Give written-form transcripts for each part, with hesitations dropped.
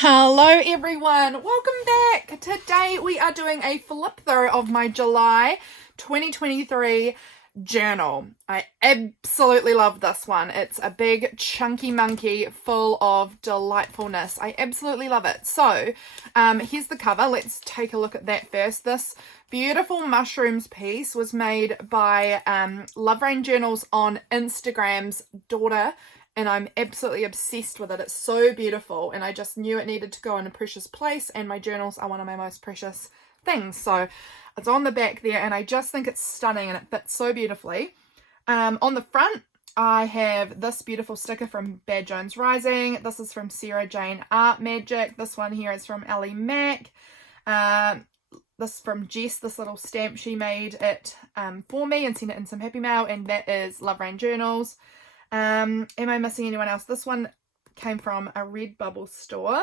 Hello everyone, welcome back. Today we are doing a flip through of my July 2023 journal. I absolutely love this one. It's a big chunky monkey full of delightfulness. I absolutely love it. So here's the cover. Let's take a look at that first. This beautiful mushrooms piece was made by Love Rain Journals on Instagram's daughter, and I'm absolutely obsessed with it. It's so beautiful, and I just knew it needed to go in a precious place, and my journals are one of my most precious things. So it's on the back there, and I just think it's stunning, and it fits so beautifully. On the front, I have this beautiful sticker from Bad Jones Rising. This is from Sarah Jane Art Magic. This one here is from Elly Mack. This is from Jess, this little stamp. She made it for me and sent it in some happy mail, and that is Love Rain Journals. Am I missing anyone else? This one came from a Redbubble store.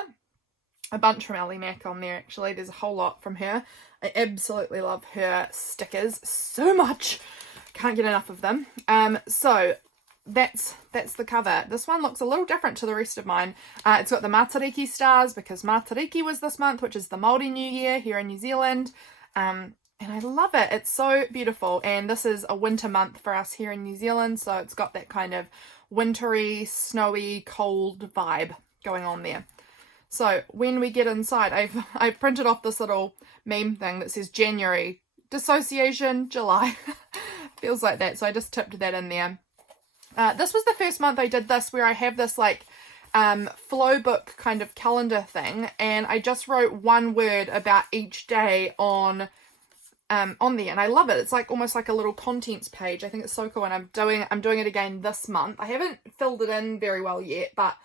A bunch from Elly Mack on there, actually. There's a whole lot from her. I absolutely love her stickers so much. Can't get enough of them. So that's the cover. This one looks a little different to the rest of mine. It's got the Matariki stars because Matariki was this month, which is the Māori New Year here in New Zealand. And I love it. It's so beautiful. And this is a winter month for us here in New Zealand. So it's got that kind of wintry, snowy, cold vibe going on there. So when we get inside, I've printed off this little meme thing that says January, dissociation, July. Feels like that. So I just tipped that in there. This was the first month I did this where I have this like flow book kind of calendar thing. And I just wrote one word about each day on there, and I love it. It's like almost like a little contents page. I think it's so cool, and I'm doing it again this month. I haven't filled it in very well yet, but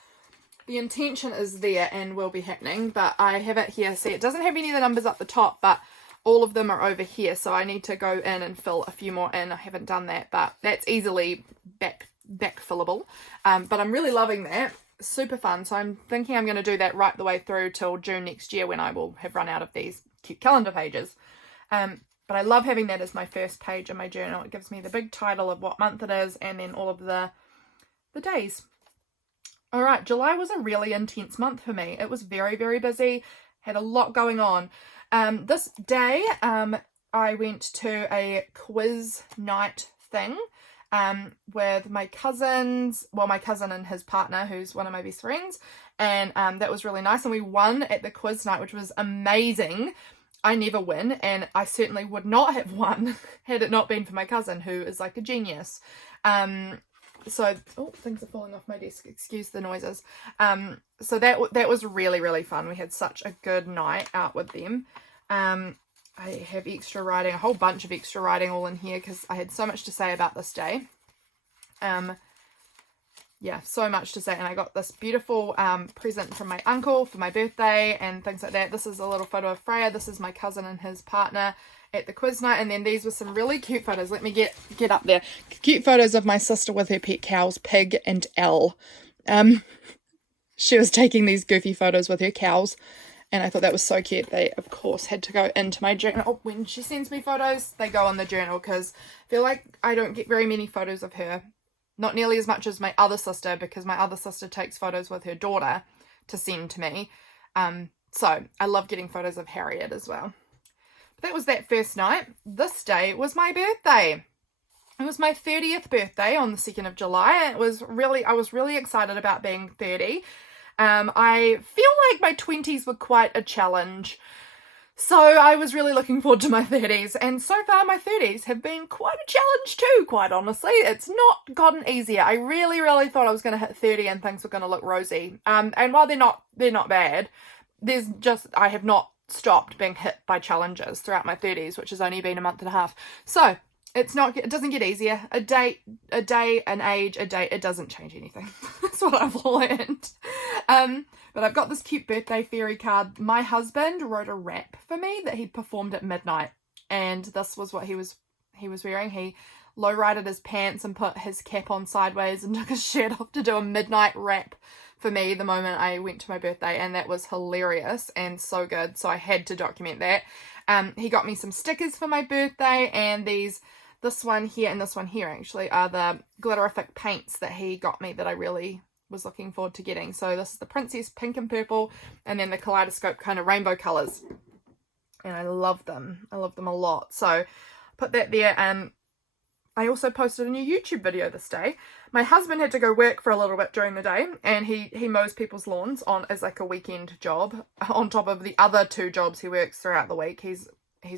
the intention is there and will be happening. But I have it here. See, it doesn't have any of the numbers up the top, but all of them are over here, so I need to go in and fill a few more in. I haven't done that, but that's easily back fillable. But I'm really loving that. Super fun. So I'm thinking I'm going to do that right the way through till June next year, when I will have run out of these cute calendar pages. But I love having that as my first page in my journal. It gives me the big title of what month it is and then all of the days. All right, July was a really intense month for me. It was very, very busy. Had a lot going on. This day, I went to a quiz night thing with my cousins. Well, my cousin and his partner, who's one of my best friends. And that was really nice. And we won at the quiz night, which was amazing. I never win, and I certainly would not have won had it not been for my cousin, who is like a genius. So, oh, things are falling off my desk. Excuse the noises. So that was really, really fun. We had such a good night out with them. I have extra writing, a whole bunch of extra writing all in here because I had so much to say about this day. Yeah, so much to say. And I got this beautiful present from my uncle for my birthday and things like that. This is a little photo of Freya. This is my cousin and his partner at the quiz night. And then these were some really cute photos. Let me get up there. Cute photos of my sister with her pet cows, Pig and Elle. She was taking these goofy photos with her cows, and I thought that was so cute. They, of course, had to go into my journal. Oh, when she sends me photos, they go on the journal because I feel like I don't get very many photos of her. Not nearly as much as my other sister, because my other sister takes photos with her daughter to send to me. So I love getting photos of Harriet as well. But that was that first night. This day was my birthday. It was my 30th birthday on the 2nd of July. I was really excited about being 30. I feel like my 20s were quite a challenge. So I was really looking forward to my 30s, and so far my 30s have been quite a challenge too, quite honestly. It's not gotten easier. I really, really thought I was going to hit 30 and things were going to look rosy. And while they're not bad, I have not stopped being hit by challenges throughout my 30s, which has only been a month and a half. So it doesn't get easier. A day, an age, a date, it doesn't change anything. That's what I've learned. But I've got this cute birthday fairy card. My husband wrote a rap for me that he performed at midnight, and this was what he was wearing. He low-rided his pants and put his cap on sideways and took his shirt off to do a midnight rap for me the moment I went to my birthday, and that was hilarious and so good. So I had to document that. He got me some stickers for my birthday, and this one here and this one here actually are the glitterific paints that he got me that I really was looking forward to getting. So this is the Princess pink and purple, and then the kaleidoscope kind of rainbow colours. And I love them. I love them a lot. So put that there. And I also posted a new YouTube video this day. My husband had to go work for a little bit during the day, and he mows people's lawns on as like a weekend job on top of the other 2 jobs he works throughout the week. He's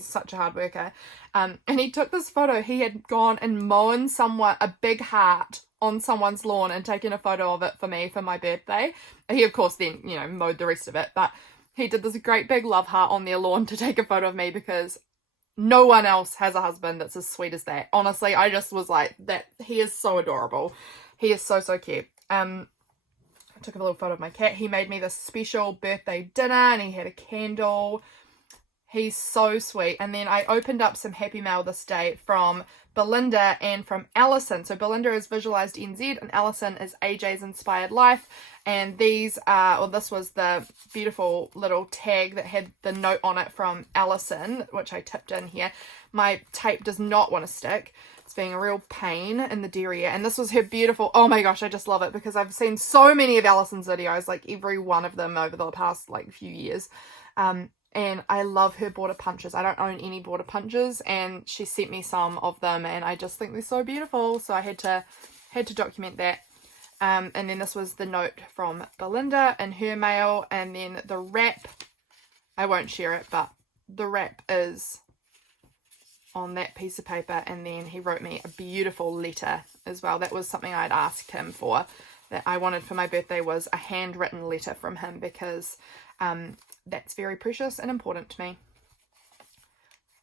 such a hard worker. And he took this photo. He had gone and mown a big heart on someone's lawn and taken a photo of it for me for my birthday. He, of course, then, you know, mowed the rest of it. But he did this great big love heart on their lawn to take a photo of me, because no one else has a husband that's as sweet as that. Honestly, I just was like, that he is so adorable. He is so, so cute. I took a little photo of my cat. He made me this special birthday dinner, and he had a candle. He's so sweet. And then I opened up some happy mail this day from Belinda and from Alison. So Belinda is VisualisedNZ and Alison is Ajsinspiredlife. And these are, well, this was the beautiful little tag that had the note on it from Alison, which I tipped in here. My tape does not want to stick. It's being a real pain in the derriere. And this was her beautiful, oh my gosh, I just love it, because I've seen so many of Alison's videos, like every one of them over the past like few years. And I love her border punches. I don't own any border punches, and she sent me some of them, and I just think they're so beautiful. So I had to document that. And then this was the note from Belinda in her mail, and then the wrap, I won't share it, but the wrap is on that piece of paper. And then he wrote me a beautiful letter as well. That was something I'd asked him for, that I wanted for my birthday, was a handwritten letter from him, because that's very precious and important to me.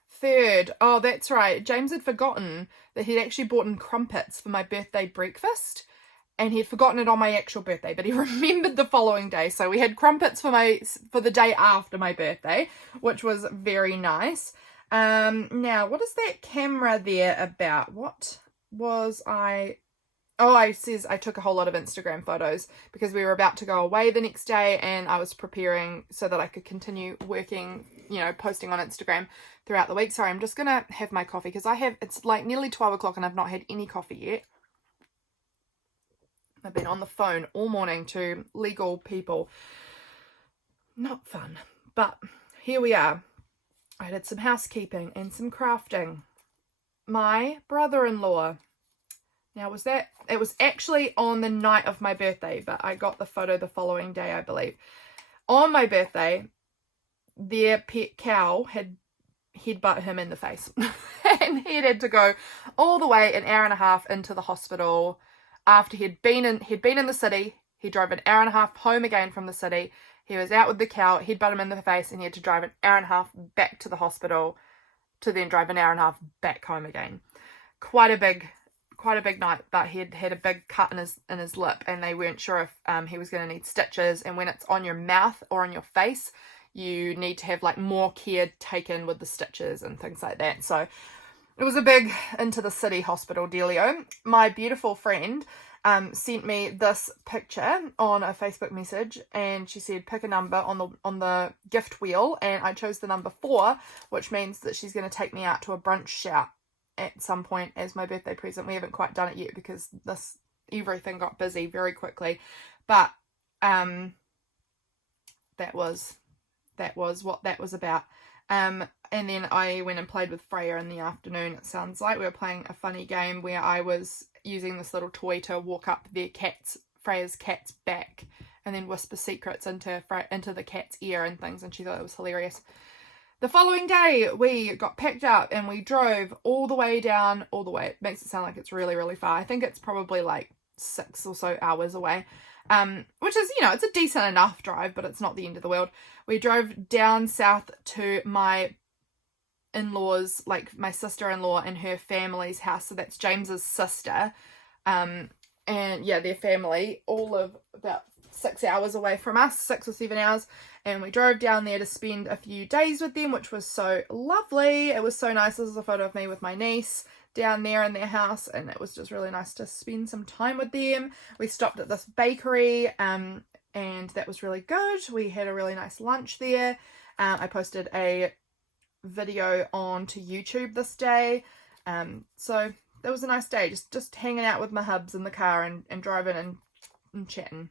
Third, oh, that's right, James had forgotten that he'd actually bought in crumpets for my birthday breakfast, and he'd forgotten it on my actual birthday, but he remembered the following day. So we had crumpets for the day after my birthday, which was very nice. Now, what is that camera there about? What was I... Oh, it says I took a whole lot of Instagram photos because we were about to go away the next day, and I was preparing so that I could continue working, you know, posting on Instagram throughout the week. Sorry, I'm just going to have my coffee because it's like nearly 12 o'clock and I've not had any coffee yet. I've been on the phone all morning to legal people. Not fun, but here we are. I did some housekeeping and some crafting. My brother-in-law... Now, it was actually on the night of my birthday, but I got the photo the following day, I believe. On my birthday, their pet cow had headbutt him in the face. And he had to go all the way an hour and a half into the hospital after he'd been in the city. He drove an hour and a half home again from the city. He was out with the cow, headbutt him in the face, and he had to drive an hour and a half back to the hospital to then drive an hour and a half back home again. Quite a big night, but he had a big cut in his lip, and they weren't sure if he was going to need stitches. And when it's on your mouth or on your face, you need to have like more care taken with the stitches and things like that. So it was a big into the city hospital dealio. My beautiful friend sent me this picture on a Facebook message, and she said pick a number on the gift wheel, and I chose the number 4, which means that she's going to take me out to a brunch shout at some point as my birthday present. We haven't quite done it yet because everything got busy very quickly, but that was what that was about. And then I went and played with Freya in the afternoon. It sounds like we were playing a funny game where I was using this little toy to walk up Freya's cat's back and then whisper secrets into the cat's ear and things, and she thought it was hilarious. The following day, we got packed up and we drove all the way. It makes it sound like it's really, really far. I think it's probably like 6 or so hours away, which is, you know, it's a decent enough drive, but it's not the end of the world. We drove down south to my in-laws, like my sister-in-law and her family's house. So that's James's sister. And yeah, their family, all of about 6 hours away from us, 6 or 7 hours, and we drove down there to spend a few days with them, which was so lovely. It was so nice. This is a photo of me with my niece down there in their house, and it was just really nice to spend some time with them. We stopped at this bakery, and that was really good. We had a really nice lunch there. I posted a video onto YouTube this day, so that was a nice day, just hanging out with my hubs in the car and driving and and chatting.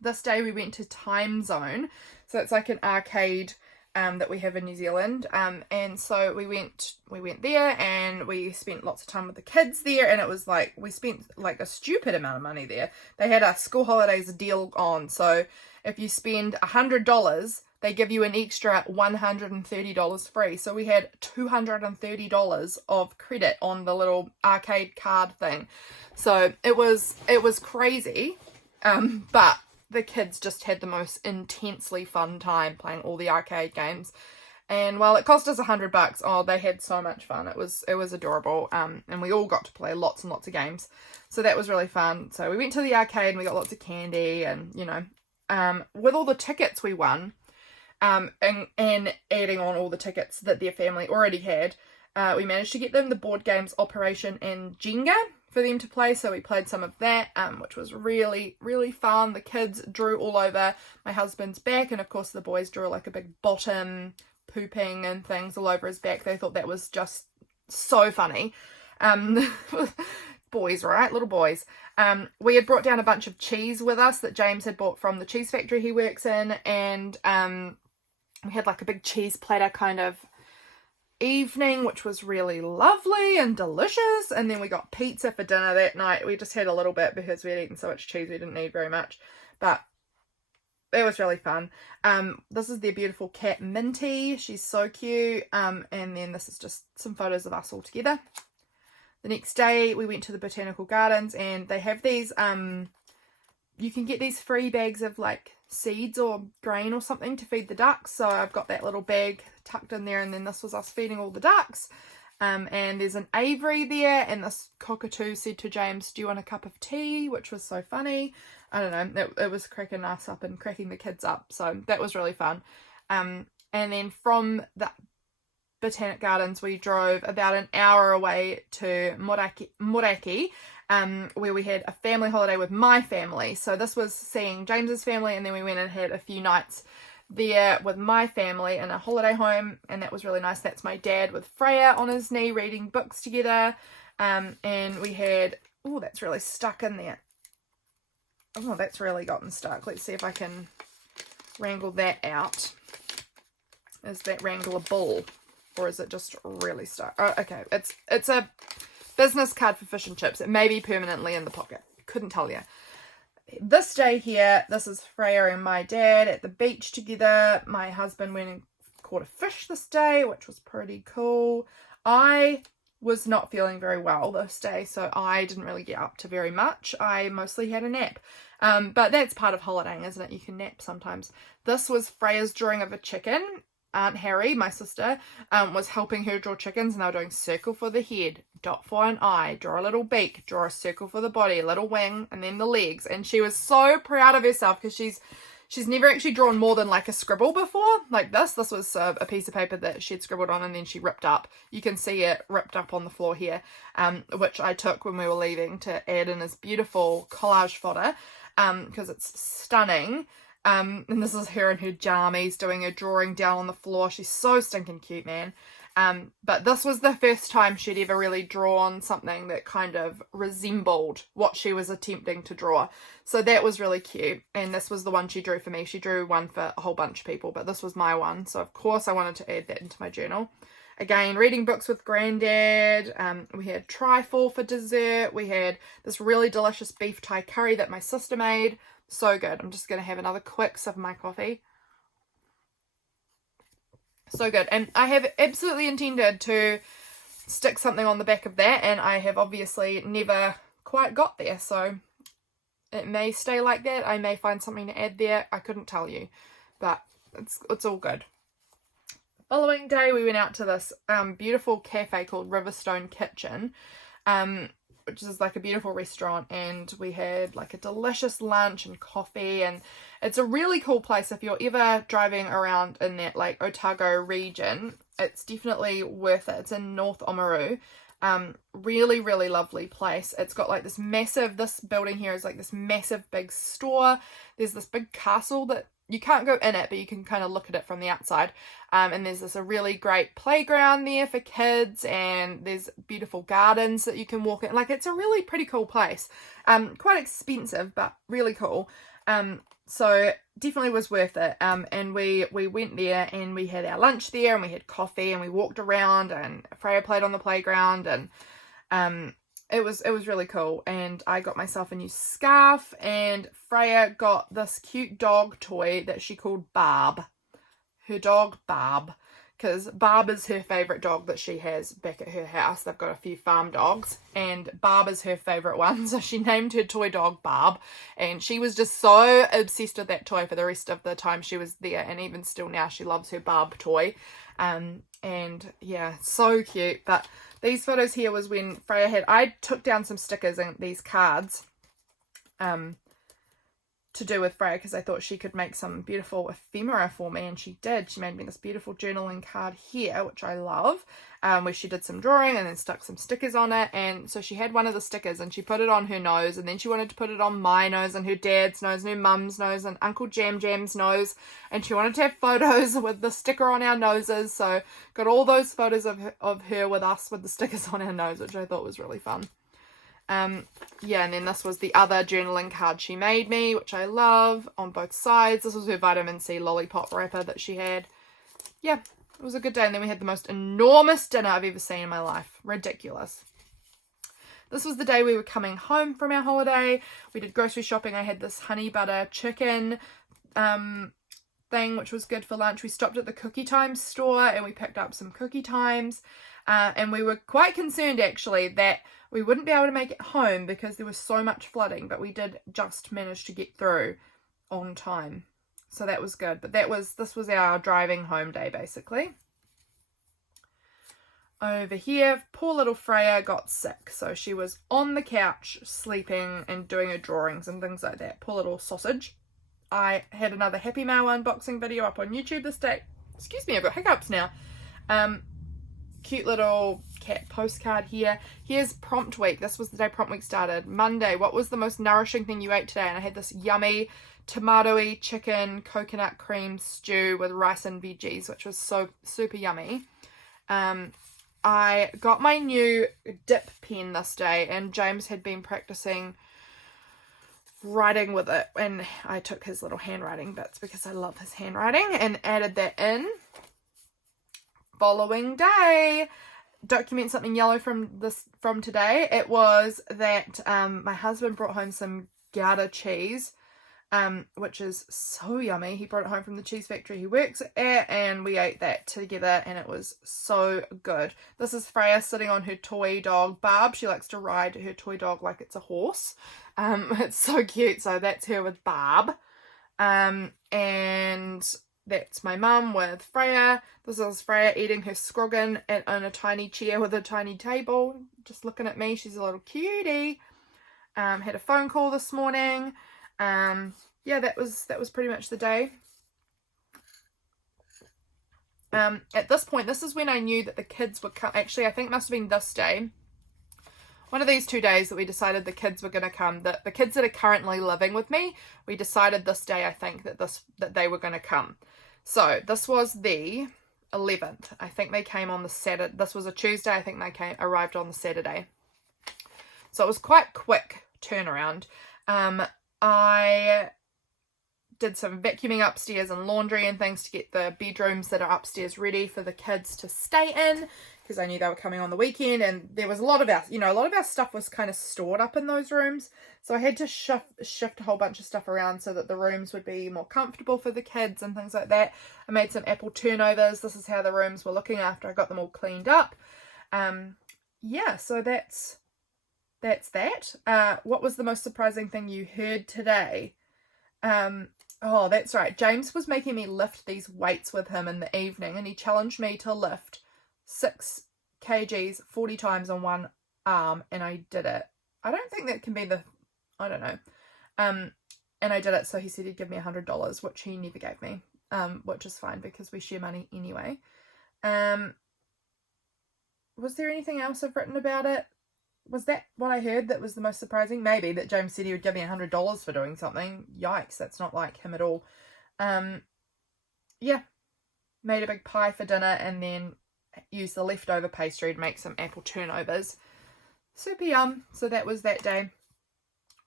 This day we went to Time Zone, so it's like an arcade that we have in New Zealand, and so we went there, and we spent lots of time with the kids there, and it was like we spent like a stupid amount of money there. They had a school holidays deal on, so if you spend $100, they give you an extra $130 free. So we had $230 of credit on the little arcade card thing. So it was crazy, but the kids just had the most intensely fun time playing all the arcade games. And while it cost us $100, oh, they had so much fun. It was adorable. And we all got to play lots and lots of games. So that was really fun. So we went to the arcade and we got lots of candy, and, you know, with all the tickets we won, and adding on all the tickets that their family already had, we managed to get them the board games Operation and Jenga for them to play. So we played some of that, which was really, really fun. The kids drew all over my husband's back, and of course the boys drew like a big bottom pooping and things all over his back. They thought that was just so funny. Boys, right? Little boys. We had brought down a bunch of cheese with us that James had bought from the cheese factory he works in, and we had like a big cheese platter kind of evening, which was really lovely and delicious. And then we got pizza for dinner that night. We just had a little bit because we had eaten so much cheese we didn't need very much, but it was really fun. This is their beautiful cat Minty. She's so cute. And then this is just some photos of us all together. The next day we went to the botanical gardens, and they have these you can get these free bags of like seeds or grain or something to feed the ducks. So I've got that little bag tucked in there, and then this was us feeding all the ducks. And there's an aviary there, and this cockatoo said to James, "Do you want a cup of tea?" Which was so funny. I don't know, it was cracking us up and cracking the kids up, so that was really fun. And then from the Botanic Gardens we drove about an hour away to Moraki, where we had a family holiday with my family. So this was seeing James's family, and then we went and had a few nights there with my family in a holiday home, and that was really nice. That's my dad with Freya on his knee reading books together, and we had, oh, that's really stuck in there. Oh, that's really gotten stuck. Let's see if I can wrangle that out. Is that wrangleable, or is it just really stuck? Oh, okay, it's a business card for fish and chips. It may be permanently in the pocket. Couldn't tell you. This day here, this is Freya and my dad at the beach together. My husband went and caught a fish this day, which was pretty cool. I was not feeling very well this day, so I didn't really get up to very much. I mostly had a nap. But that's part of holidaying, isn't it? You can nap sometimes. This was Freya's drawing of a chicken. Aunt Harry, my sister, was helping her draw chickens, and they were doing circle for the head, dot for an eye, draw a little beak, draw a circle for the body, a little wing, and then the legs. And she was so proud of herself because she's never actually drawn more than like a scribble before, like this. This was a piece of paper that she'd scribbled on and then she ripped up. You can see it ripped up on the floor here, which I took when we were leaving to add in as beautiful collage fodder, because it's stunning. And this is her in her jammies doing a drawing down on the floor. She's so stinking cute, man. But this was the first time she'd ever really drawn something that kind of resembled what she was attempting to draw. So that was really cute. And this was the one she drew for me. She drew one for a whole bunch of people, but this was my one. So of course I wanted to add that into my journal. Again, reading books with Granddad. We had trifle for dessert. We had this really delicious beef Thai curry that my sister made. So good. I'm just going to have another quick sip of my coffee. So good. And I have absolutely intended to stick something on the back of that, and I have obviously never quite got there. So it may stay like that. I may find something to add there. I couldn't tell you, but it's all good. Following day, we went out to this beautiful cafe called Riverstone Kitchen, which is like a beautiful restaurant, and we had like a delicious lunch and coffee, and it's a really cool place. If you're ever driving around in that like Otago region, it's definitely worth it. It's in North Oamaru. Really, really lovely place. It's got like this building here is like this massive big store. There's this big castle that you can't go in it, but you can kind of look at it from the outside. And there's a really great playground there for kids, and there's beautiful gardens that you can walk in. Like, it's a really pretty cool place. Quite expensive, but really cool. So definitely was worth it. And we went there and we had our lunch there, and we had coffee, and we walked around, and Freya played on the playground, and it was really cool. And I got myself a new scarf, and Freya got this cute dog toy that she called Barb. Her dog Barb, because Barb is her favourite dog that she has back at her house. They've got a few farm dogs, and Barb is her favourite one, so she named her toy dog Barb, and she was just so obsessed with that toy for the rest of the time she was there, and even still now she loves her Barb toy. And yeah, so cute. But these photos here was when Freya I took down some stickers and these cards to do with Freya, because I thought she could make some beautiful ephemera for me, and she did. She made me this beautiful journaling card here, which I love, where she did some drawing and then stuck some stickers on it. And so she had one of the stickers and she put it on her nose, and then she wanted to put it on my nose and her dad's nose and her mum's nose and Uncle Jam Jam's nose, and she wanted to have photos with the sticker on our noses. So got all those photos of her with us with the stickers on our nose, which I thought was really fun. Yeah, and then this was the other journaling card she made me, which I love, on both sides. This was her vitamin C lollipop wrapper that she had. Yeah, it was a good day. And then we had the most enormous dinner I've ever seen in my life. Ridiculous. This was the day we were coming home from our holiday. We did grocery shopping. I had this honey butter chicken thing, which was good for lunch. We stopped at the Cookie Times store and we picked up some Cookie Times. And we were quite concerned, actually, that we wouldn't be able to make it home because there was so much flooding, but we did just manage to get through on time. So that was good. But this was our driving home day, basically. Over here, poor little Freya got sick. So she was on the couch sleeping and doing her drawings and things like that. Poor little sausage. I had another Happy Mail unboxing video up on YouTube this day. Excuse me, I've got hiccups now. Cute little cat postcard here. Here's prompt week. This was the day prompt week started. Monday, what was the most nourishing thing you ate today? And I had this yummy tomatoey chicken coconut cream stew with rice and veggies, which was so super yummy. I got my new dip pen this day, and James had been practicing writing with it, and I took his little handwriting bits because I love his handwriting and added that in. Following day, document something yellow from today. It was that my husband brought home some Gouda cheese, which is so yummy. He brought it home from the cheese factory he works at, and we ate that together, and it was so good. This is Freya sitting on her toy dog Barb. She likes to ride her toy dog like it's a horse. It's so cute. So that's her with Barb, and that's my mum with Freya. This is Freya eating her scroggin on a tiny chair with a tiny table, just looking at me. She's a little cutie. Had a phone call this morning. Yeah, that was pretty much the day. At this point, this is when I knew that the kids would come. Actually, I think it must have been this day. One of these 2 days that we decided the kids were going to come. The kids that are currently living with me, we decided this day, I think, that they were going to come. So this was the 11th. I think they came on the Saturday. This was a Tuesday. I think they arrived on the Saturday. So it was quite quick turnaround. I did some vacuuming upstairs and laundry and things to get the bedrooms that are upstairs ready for the kids to stay in, because I knew they were coming on the weekend, and there was a lot of our stuff was kind of stored up in those rooms. So I had to shift a whole bunch of stuff around so that the rooms would be more comfortable for the kids and things like that. I made some apple turnovers. This is how the rooms were looking after I got them all cleaned up. Yeah, so that's that. What was the most surprising thing you heard today? Oh, that's right. James was making me lift these weights with him in the evening, and he challenged me to lift 6 kgs 40 times on one arm, and I did it. I don't think that can be I don't know. And I did it, so he said he'd give me $100, which he never gave me, which is fine because we share money anyway. Was there anything else I've written about it? Was that what I heard that was the most surprising? Maybe that James said he would give me $100 for doing something. Yikes, that's not like him at all. Yeah, made a big pie for dinner and then used the leftover pastry to make some apple turnovers. Super yum. So that was that day.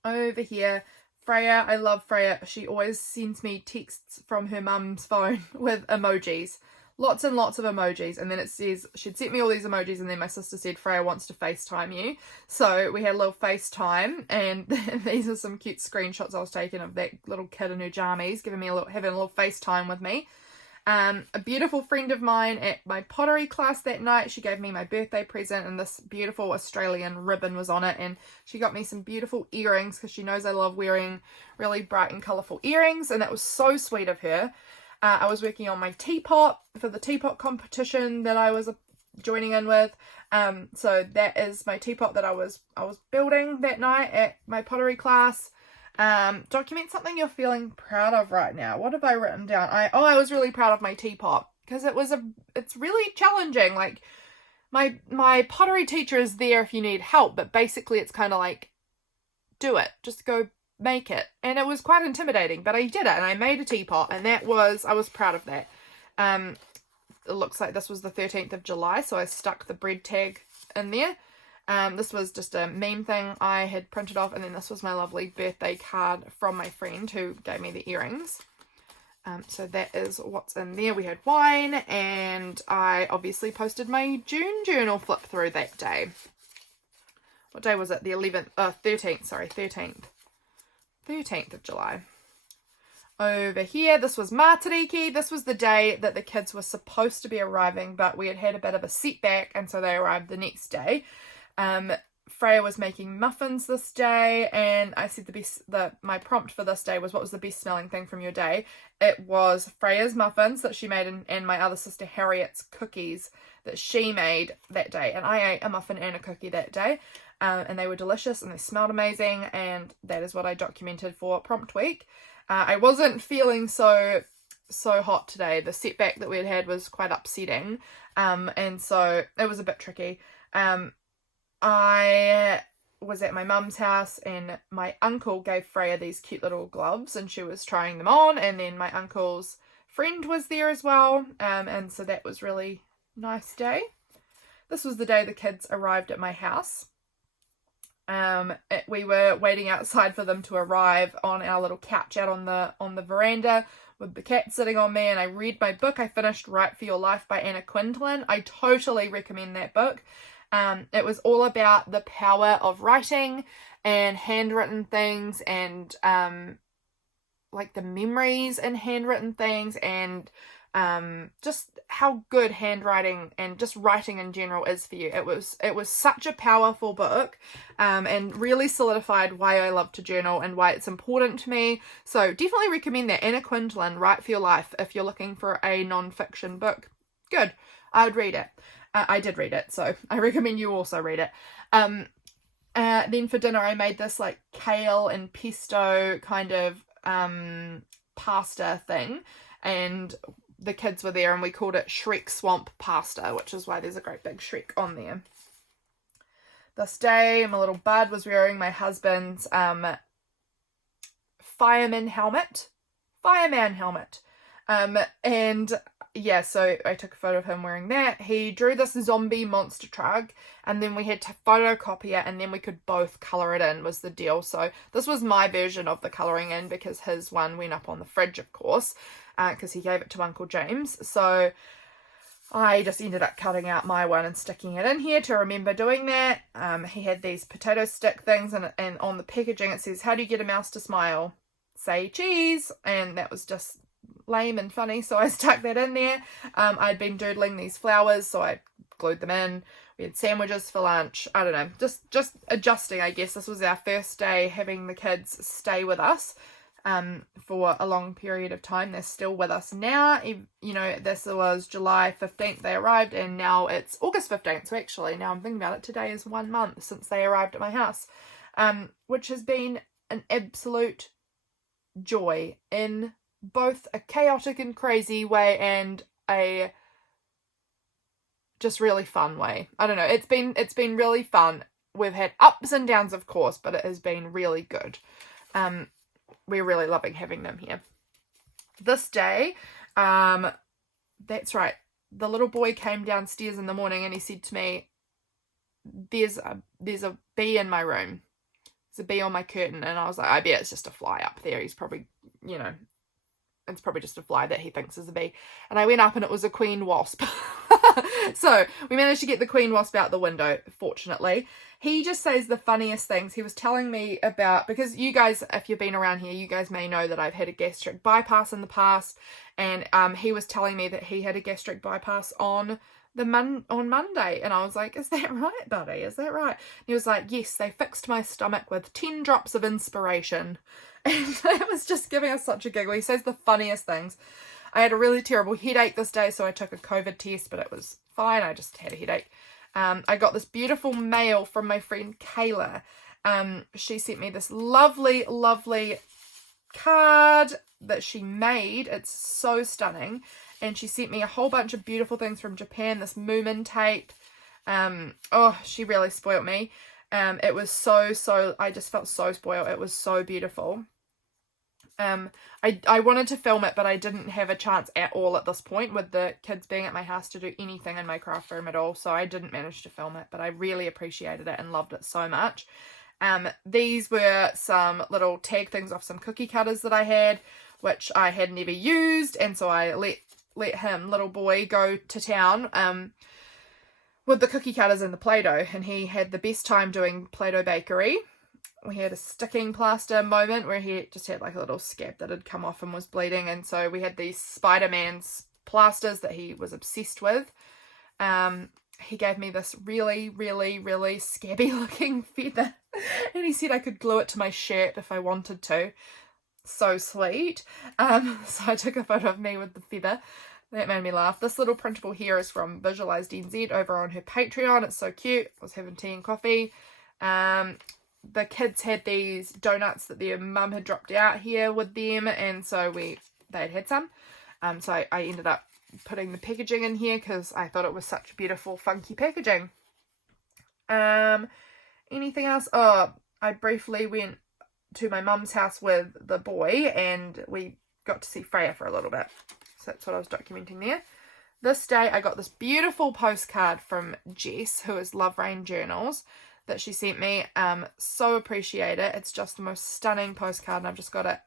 Over here, Freya, I love Freya. She always sends me texts from her mum's phone with emojis. Lots and lots of emojis. And then it says, she'd sent me all these emojis and then my sister said, Freya wants to FaceTime you. So we had a little FaceTime and these are some cute screenshots I was taking of that little kid in her jammies, having a little FaceTime with me. A beautiful friend of mine at my pottery class that night, she gave me my birthday present and this beautiful Australian ribbon was on it, and she got me some beautiful earrings because she knows I love wearing really bright and colourful earrings, and that was so sweet of her. I was working on my teapot for the teapot competition that I was joining in with, so that is my teapot that I was building that night at my pottery class. Document something you're feeling proud of right now. What have I written down? I was really proud of my teapot because it's really challenging. Like my pottery teacher is there if you need help, but basically it's kind of like, do it, just go make it. And it was quite intimidating, but I did it and I made a teapot, and I was proud of that. It looks like this was the 13th of July, so I stuck the bread tag in there. This was just a meme thing I had printed off, and then this was my lovely birthday card from my friend who gave me the earrings. So that is what's in there. We had wine, and I obviously posted my June journal flip through that day. What day was it? The 13th of July. Over here, this was Matariki. This was the day that the kids were supposed to be arriving, but we had a bit of a setback, and so they arrived the next day. Freya was making muffins this day, and I said my prompt for this day was, what was the best smelling thing from your day? It was Freya's muffins that she made, and my other sister Harriet's cookies that she made that day, and I ate a muffin and a cookie that day, and they were delicious and they smelled amazing, and that is what I documented for prompt week. I wasn't feeling so hot today. The setback that we had was quite upsetting, and so it was a bit tricky. I was at my mum's house and my uncle gave Freya these cute little gloves and she was trying them on, and then my uncle's friend was there as well, and so that was really nice day. This was the day the kids arrived at my house. We were waiting outside for them to arrive on our little couch out on the veranda with the cat sitting on me, and I read my book. I finished Write for Your Life by Janaclinardharris. I totally recommend that book. It was all about the power of writing and handwritten things, and like the memories in handwritten things, and just how good handwriting and just writing in general is for you. It was such a powerful book, and really solidified why I love to journal and why it's important to me. So definitely recommend that. Janaclinardharris, Write for Your Life, if you're looking for a non-fiction book. Good. I would read it. I did read it, so I recommend you also read it. Then for dinner I made this like kale and pesto kind of pasta thing, and the kids were there and we called it Shrek Swamp Pasta, which is why there's a great big Shrek on there. This day my little bud was wearing my husband's fireman helmet, and yeah, so I took a photo of him wearing that. He drew this zombie monster truck, and then we had to photocopy it, and then we could both colour it in, was the deal. So this was my version of the colouring in, because his one went up on the fridge, of course, because he gave it to Uncle James. So I just ended up cutting out my one and sticking it in here to remember doing that. He had these potato stick things, and on the packaging it says, how do you get a mouse to smile? Say cheese. And that was just lame and funny, so I stuck that in there. I'd been doodling these flowers, so I glued them in. We had sandwiches for lunch. I don't know, just adjusting, I guess. This was our first day having the kids stay with us for a long period of time. They're still with us now. You know, this was July 15th they arrived, and now it's August 15th, so actually now I'm thinking about it, today is 1 month since they arrived at my house, which has been an absolute joy in both a chaotic and crazy way and a just really fun way. I don't know, it's been really fun. We've had ups and downs, of course, but it has been really good. We're really loving having them here. This day, that's right, the little boy came downstairs in the morning and he said to me, there's a bee in my room. There's a bee on my curtain. And I was like, I bet it's just a fly up there. He's probably, it's probably just a fly that he thinks is a bee. And I went up and it was a queen wasp. So we managed to get the queen wasp out the window, fortunately. He just says the funniest things. He was telling me about, because you guys, if you've been around here, you guys may know that I've had a gastric bypass in the past. And he was telling me that he had a gastric bypass on Monday. And I was like, is that right, buddy? Is that right? And he was like, yes, they fixed my stomach with 10 drops of inspiration. And it was just giving us such a giggle. He says the funniest things. I had a really terrible headache this day, so I took a COVID test, but it was fine. I just had a headache. I got this beautiful mail from my friend Kayla. She sent me this lovely, lovely card that she made. It's so stunning. And she sent me a whole bunch of beautiful things from Japan, this Moomin tape. She really spoilt me. It was so, I just felt so spoiled. It was so beautiful. I wanted to film it, but I didn't have a chance at all at this point with the kids being at my house to do anything in my craft room at all. So I didn't manage to film it, but I really appreciated it and loved it so much. These were some little tag things off some cookie cutters that I had, which I had never used. And so I let him, little boy, go to town, with the cookie cutters and the Play-Doh, and he had the best time doing Play-Doh bakery. We had a sticking plaster moment where he just had like a little scab that had come off and was bleeding, and so we had these Spider-Man's plasters that he was obsessed with. He gave me this really, really, really scabby looking feather, and he said I could glue it to my shirt if I wanted to. So sweet. So I took a photo of me with the feather. That made me laugh. This little printable here is from VisualisedNZ over on her Patreon. It's so cute. I was having tea and coffee. The kids had these donuts that their mum had dropped out here with them, and so they'd had some. So I ended up putting the packaging in here because I thought it was such beautiful, funky packaging. Anything else? Oh, I briefly went to my mum's house with the boy, and we got to see Freya for a little bit. So that's what I was documenting there. This day I got this beautiful postcard from Jess, who is Love Rain Journals, that she sent me. So appreciate it. It's just the most stunning postcard, and I've just got it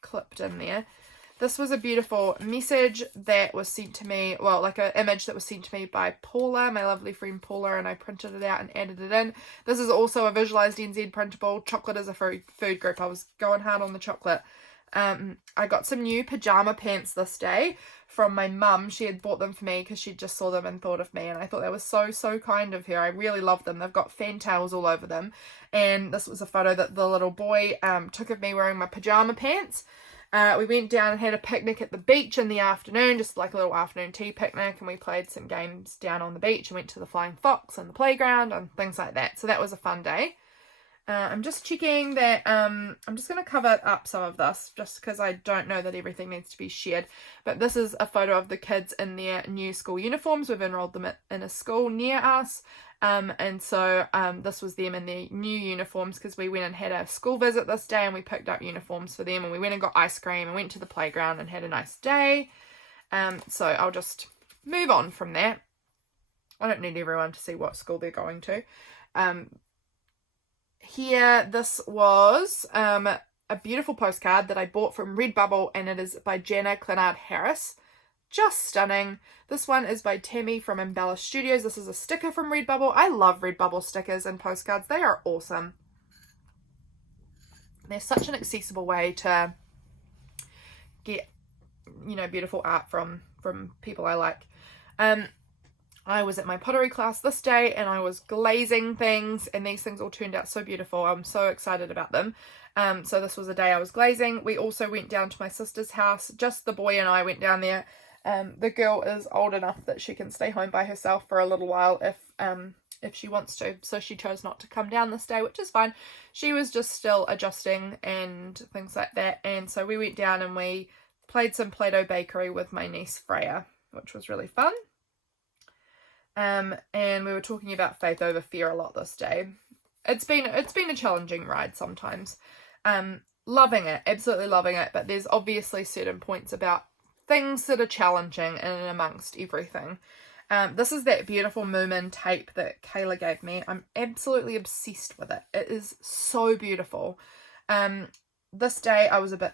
clipped in there. This was a beautiful message that was sent to me, well, like an image that was sent to me by Paula, my lovely friend Paula, and I printed it out and added it in. This is also a VisualisedNZ printable. Chocolate is a food group. I was going hard on the chocolate. I got some new pajama pants this day from my mum. She had bought them for me because she just saw them and thought of me, and I thought that was so kind of her. I really love them. They've got fantails all over them, and this was a photo that the little boy took of me wearing my pajama pants. We went down and had a picnic at the beach in the afternoon, just like a little afternoon tea picnic, and we played some games down on the beach and went to the Flying Fox and the playground and things like that. So that was a fun day. I'm just checking that, I'm just going to cover up some of this just because I don't know that everything needs to be shared. But this is a photo of the kids in their new school uniforms. We've enrolled them in a school near us. And so this was them in their new uniforms because we went and had a school visit this day and we picked up uniforms for them, and we went and got ice cream and went to the playground and had a nice day. So I'll just move on from that. I don't need everyone to see what school they're going to. Here, this was a beautiful postcard that I bought from Redbubble, and it is by Janaclinardharris. Just stunning. This one is by Tammy from Embellish Studios. This is a sticker from Redbubble. I love Redbubble stickers and postcards. They are awesome. They're such an accessible way to get, beautiful art from people I like. I was at my pottery class this day and I was glazing things, and these things all turned out so beautiful. I'm so excited about them. So this was a day I was glazing. We also went down to my sister's house. Just the boy and I went down there. The girl is old enough that she can stay home by herself for a little while if she wants to. So she chose not to come down this day, which is fine. She was just still adjusting and things like that. And so we went down and we played some Play-Doh bakery with my niece Freya, which was really fun. And we were talking about faith over fear a lot this day. It's been a challenging ride sometimes. loving it, absolutely loving it. But there's obviously certain points about things that are challenging in and amongst everything. This is that beautiful Moomin tape that Kayla gave me. I'm absolutely obsessed with it. It is so beautiful. This day I was a bit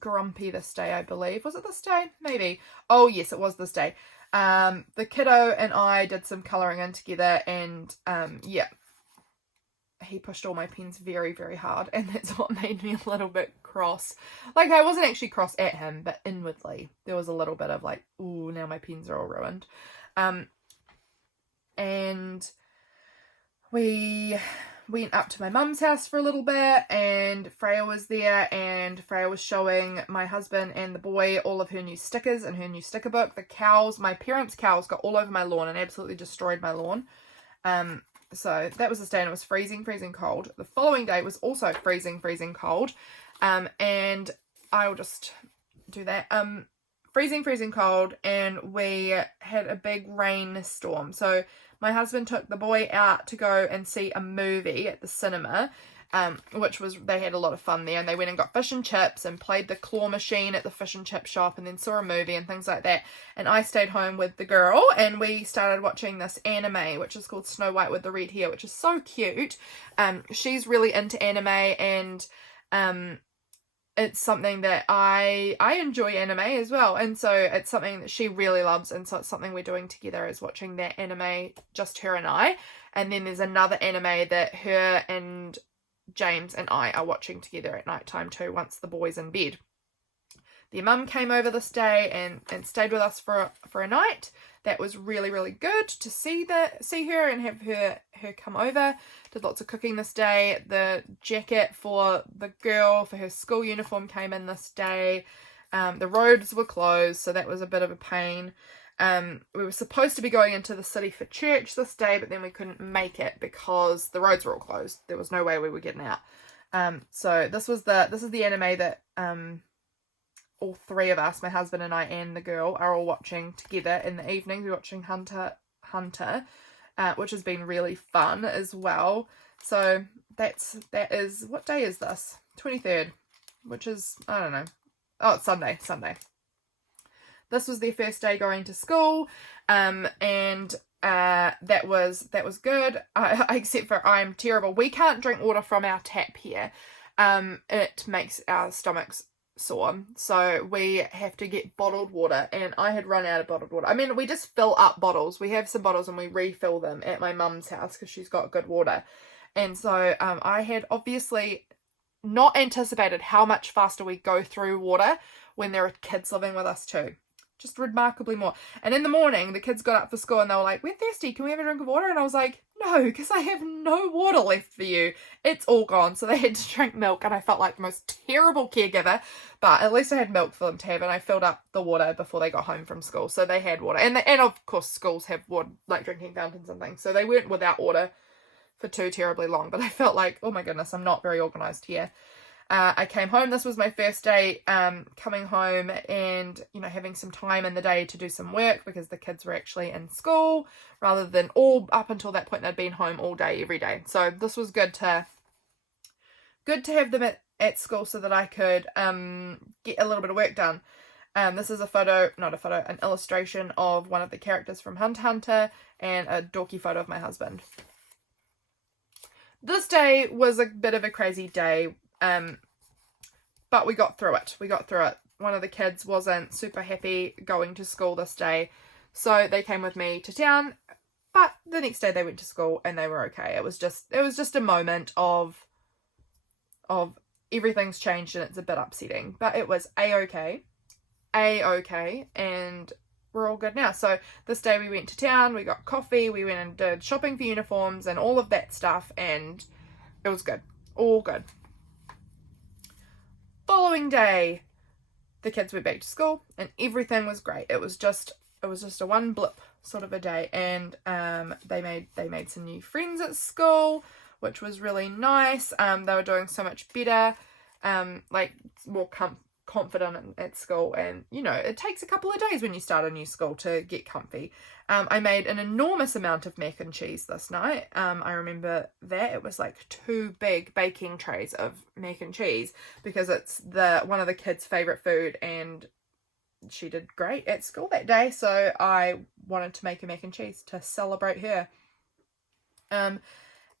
grumpy this day, I believe. Was it this day? Maybe. Oh yes, it was this day. The kiddo and I did some colouring in together, and yeah, he pushed all my pens very, very hard, and that's what made me a little bit cross. Like, I wasn't actually cross at him, but inwardly there was a little bit of like, ooh, now my pens are all ruined. And we went up to my mum's house for a little bit, and Freya was there, and Freya was showing my husband and the boy all of her new stickers and her new sticker book. The cows, my parents' cows, got all over my lawn and absolutely destroyed my lawn. So that was this day, and it was freezing, freezing cold. The following day was also freezing, freezing cold. And I'll just do that. Freezing, freezing cold, and we had a big rainstorm. So my husband took the boy out to go and see a movie at the cinema, which was, they had a lot of fun there, and they went and got fish and chips and played the claw machine at the fish and chip shop, and then saw a movie and things like that. And I stayed home with the girl, and we started watching this anime, which is called Snow White with the Red Hair, which is so cute. She's really into anime, and it's something that I enjoy anime as well, and so it's something that she really loves, and so it's something we're doing together, is watching that anime, just her and I. And then there's another anime that her and James and I are watching together at night time too, once the boy's in bed. Their mum came over this day and stayed with us for a night. That was really, really good to see her and have her come over. Did lots of cooking this day. The jacket for the girl for her school uniform came in this day. The roads were closed, so that was a bit of a pain. We were supposed to be going into the city for church this day, but then we couldn't make it because the roads were all closed. There was no way we were getting out. So this is the anime that all three of us, my husband and I and the girl, are all watching together in the evenings. We're watching Hunter, which has been really fun as well. So that is, what day is this? 23rd, which is, I don't know. Oh, it's Sunday. This was their first day going to school, and that was good. Except for I'm terrible. We can't drink water from our tap here. It makes our stomachs sore, so we have to get bottled water, and I had run out of bottled water. I mean, we just fill up bottles. We have some bottles and we refill them at my mum's house because she's got good water. And so I had obviously not anticipated how much faster we go through water when there are kids living with us too. Just remarkably more. And in the morning, the kids got up for school and they were like, "We're thirsty, can we have a drink of water?" And I was like, "No, because I have no water left for you. It's all gone." So they had to drink milk, and I felt like the most terrible caregiver, but at least I had milk for them to have, and I filled up the water before they got home from school. So they had water. And of course, schools have water, like drinking fountains and things. So they weren't without water for too terribly long, but I felt like, oh my goodness, I'm not very organised here. I came home. This was my first day coming home and, having some time in the day to do some work because the kids were actually in school rather than all up until that point they'd been home all day, every day. So this was good to have them at school so that I could get a little bit of work done. This is an illustration of one of the characters from Hunter x Hunter and a dorky photo of my husband. This day was a bit of a crazy day. But we got through it. One of the kids wasn't super happy going to school this day, so they came with me to town, but the next day they went to school and they were okay. It was just a moment of everything's changed and it's a bit upsetting, but it was a-okay, and we're all good now. So this day we went to town, we got coffee, we went and did shopping for uniforms and all of that stuff, and it was good. All good. Following day, the kids went back to school and everything was great. It was just a one blip sort of a day, and they made some new friends at school, which was really nice. They were doing so much better, like more confident at school, and you know, it takes a couple of days when you start a new school to get comfy. I made an enormous amount of mac and cheese this night. I remember that it was like 2 big baking trays of mac and cheese because it's one of the kids' favorite food, and she did great at school that day, so I wanted to make a mac and cheese to celebrate her.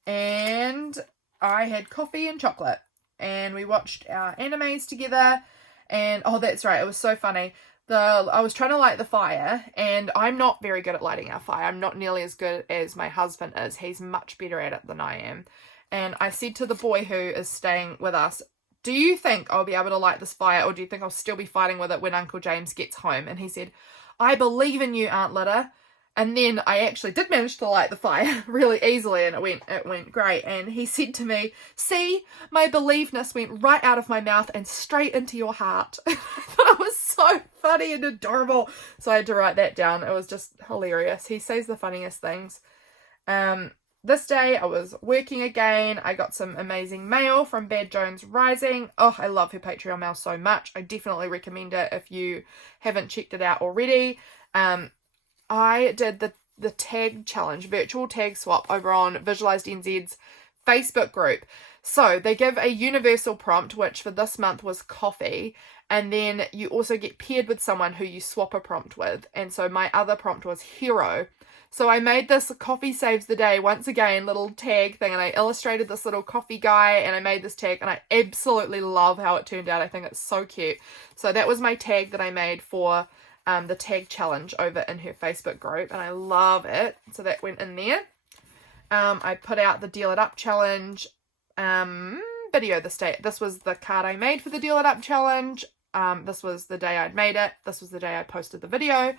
And I had coffee and chocolate, and we watched our animes together. And oh, that's right, it was so funny. I was trying to light the fire, and I'm not very good at lighting our fire. I'm not nearly as good as my husband is. He's much better at it than I am. And I said to the boy who is staying with us, do you think I'll be able to light this fire, or do you think I'll still be fighting with it when Uncle James gets home? And he said, I believe in you, Aunt Lytta. And then I actually did manage to light the fire really easily, and it went great. And he said to me, see, my believeness went right out of my mouth and straight into your heart. I thought it was so funny and adorable. So I had to write that down. It was just hilarious. He says the funniest things. This day I was working again. I got some amazing mail from Bad Jones Rising. Oh, I love her Patreon mail so much. I definitely recommend it if you haven't checked it out already. I did the tag challenge, virtual tag swap, over on VisualisedNZ's Facebook group. So they give a universal prompt, which for this month was coffee, and then you also get paired with someone who you swap a prompt with. And so my other prompt was hero. So I made this coffee saves the day, once again, little tag thing, and I illustrated this little coffee guy, and I made this tag, and I absolutely love how it turned out. I think it's so cute. So that was my tag that I made for the tag challenge over in her Facebook group, and I love it. So that went in there. I put out the Deal It Up challenge video this day. This was the card I made for the Deal It Up challenge. This was the day I'd made it. This was the day I posted the video.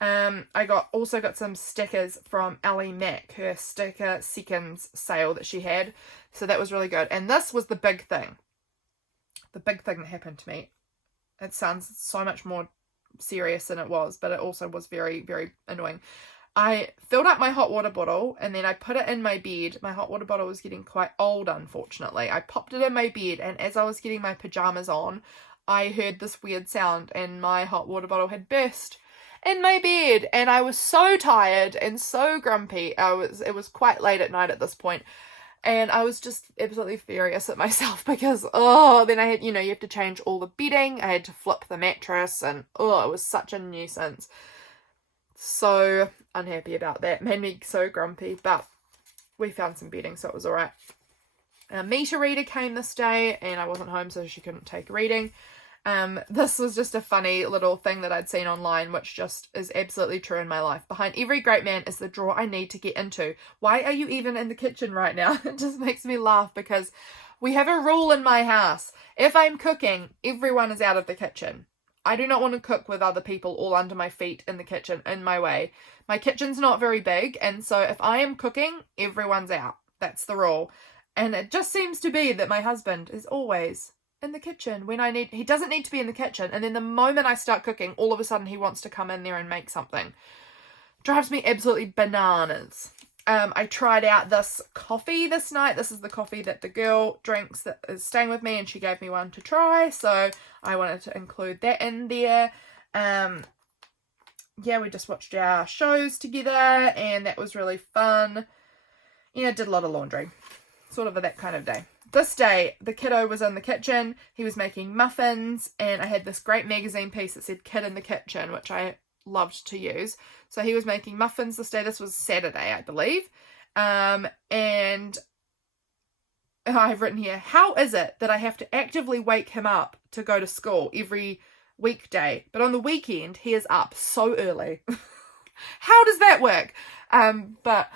I also got some stickers from Elly Mack, her sticker seconds sale that she had. So that was really good. And this was the big thing. The big thing that happened to me. It sounds so much more serious than it was, but it also was very, very annoying. I filled up my hot water bottle, and then I put it in my bed. My hot water bottle was getting quite old, unfortunately. I popped it in my bed, and as I was getting my pajamas on, I heard this weird sound, and my hot water bottle had burst in my bed, and I was so tired and so grumpy. It was quite late at night at this point, and I was just absolutely furious at myself because, then I had, you have to change all the bedding. I had to flip the mattress, and it was such a nuisance. So unhappy about that. Made me so grumpy, but we found some bedding, so it was alright. A meter reader came this day, and I wasn't home, so she couldn't take a reading. This was just a funny little thing that I'd seen online, which just is absolutely true in my life. Behind every great man is the drawer I need to get into. Why are you even in the kitchen right now? It just makes me laugh because we have a rule in my house. If I'm cooking, everyone is out of the kitchen. I do not want to cook with other people all under my feet in the kitchen, in my way. My kitchen's not very big, and so if I am cooking, everyone's out. That's the rule. And it just seems to be that my husband is always in the kitchen when he doesn't need to be in the kitchen, and then the moment I start cooking, all of a sudden he wants to come in there and make something. Drives me absolutely bananas. I tried out this coffee this night. This is the coffee that the girl drinks that is staying with me, and she gave me one to try, so I wanted to include that in there. We just watched our shows together, and that was really fun. Did a lot of laundry. Sort of that kind of day. This day, the kiddo was in the kitchen. He was making muffins, and I had this great magazine piece that said Kid in the Kitchen, which I loved to use. So he was making muffins this day. This was Saturday, I believe. And I've written here, how is it that I have to actively wake him up to go to school every weekday, but on the weekend he is up so early? How does that work? But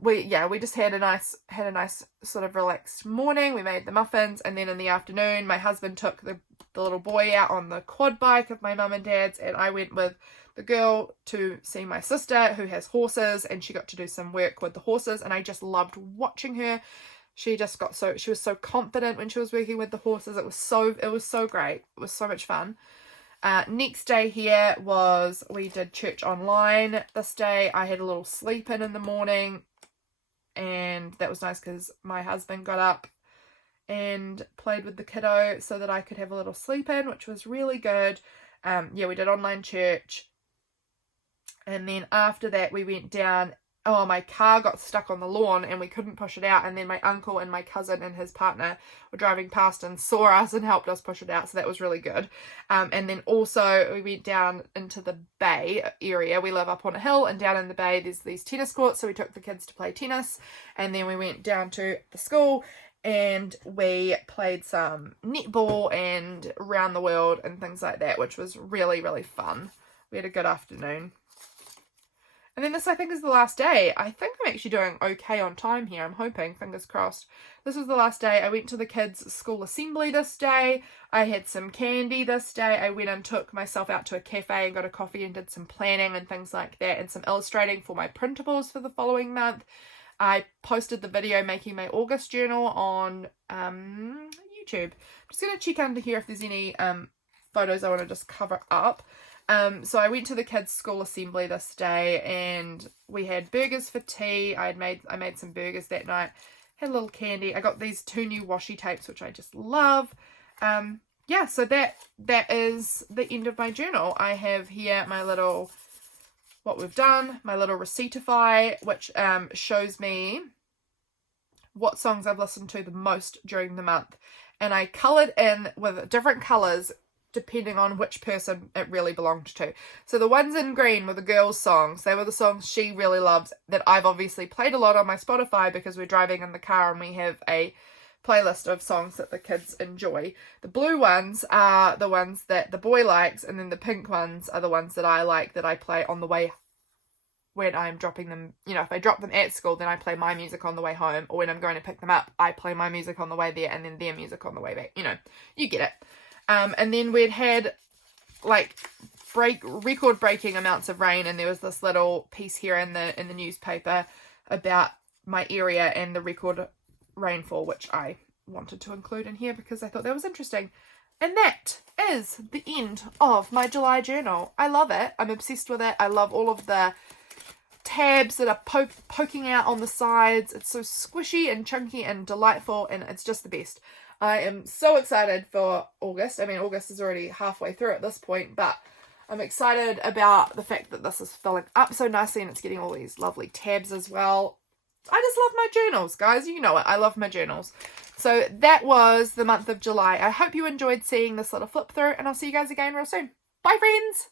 we just had a nice sort of relaxed morning. We made the muffins, and then in the afternoon my husband took the little boy out on the quad bike of my mum and dad's, and I went with the girl to see my sister who has horses, and she got to do some work with the horses, and I just loved watching her. She was so confident when she was working with the horses. It was so great. It was so much fun. Next day here we did church online. This day I had a little sleep in the morning, and that was nice because my husband got up and played with the kiddo so that I could have a little sleep in, which was really good. Yeah, we did online church. And then after that, we went down. Oh, my car got stuck on the lawn and we couldn't push it out. And then my uncle and my cousin and his partner were driving past and saw us and helped us push it out. So that was really good. And then also we went down into the bay area. We live up on a hill, and down in the bay there's these tennis courts. So we took the kids to play tennis. And then we went down to the school and we played some netball and round the world and things like that, which was really, really fun. We had a good afternoon. And then this, I think, is the last day. I think I'm actually doing okay on time here. I'm hoping, fingers crossed. This was the last day. I went to the kids' school assembly this day. I had some candy this day. I went and took myself out to a cafe and got a coffee and did some planning and things like that, and some illustrating for my printables for the following month. I posted the video making my August journal on YouTube. I'm just going to check under here if there's any photos I want to just cover up. So I went to the kids' school assembly this day and we had burgers for tea. I made some burgers that night, had a little candy. I got these 2 new washi tapes, which I just love. Yeah, so that is the end of my journal. I have here my little, what we've done, my little Receiptify, which shows me what songs I've listened to the most during the month. And I coloured in with different colours depending on which person it really belonged to. So the ones in green were the girls' songs. They were the songs she really loves that I've obviously played a lot on my Spotify because we're driving in the car and we have a playlist of songs that the kids enjoy. The blue ones are the ones that the boy likes, and then the pink ones are the ones that I like, that I play on the way when I'm dropping them. You know, if I drop them at school, then I play my music on the way home, or when I'm going to pick them up, I play my music on the way there and then their music on the way back. You know, you get it. And then we'd had like record-breaking amounts of rain, and there was this little piece here in the newspaper about my area and the record rainfall, which I wanted to include in here because I thought that was interesting. And that is the end of my July journal. I love it. I'm obsessed with it. I love all of the tabs that are poking out on the sides. It's so squishy and chunky and delightful, and it's just the best. I am so excited for August. I mean, August is already halfway through at this point, but I'm excited about the fact that this is filling up so nicely and it's getting all these lovely tabs as well. I just love my journals, guys. You know it. I love my journals. So that was the month of July. I hope you enjoyed seeing this little flip through, and I'll see you guys again real soon. Bye, friends.